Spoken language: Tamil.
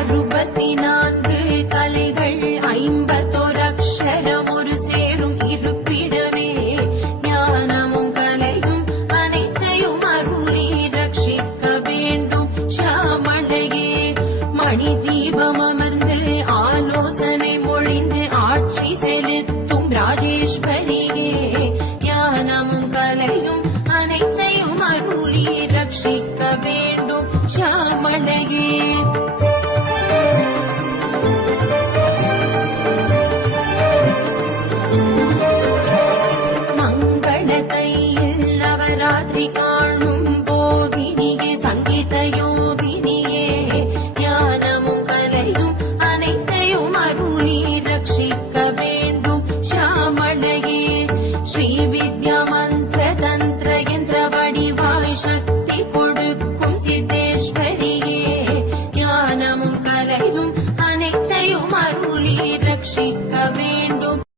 64 கலைகள் 51 அக்ஷரம் ஒரு சேரும் இருப்பிடமே ஞானமும் கலையும் அனைத்தையும் அருளி ரட்சிக்க வேண்டும் ஷாமளையே மணி தீபம் அமர்ந்து ஆலோசனை மொழிந்து ஆட்சி செலுத்தும் ராஜேஸ்வரியே ஞானமும் கலையும் அனைத்தையும் அருளி ரட்சிக்க வேண்டும் ஷாமளையே நவராத்திரி காணும் போதினியே சங்கீத யோகினியே ஞானமும் கலையும் அனைத்தையும் அருளி ரட்சிக்க வேண்டும் ஷாமளையே ஸ்ரீ வித்யா மந்திர தந்திர யந்திர வடிவாய் சக்தி கொடுக்கும் சித்தேஸ்வரியே ஞானமும் கலையும் அனைத்தையும் அருளி ரட்சிக்க வேண்டும்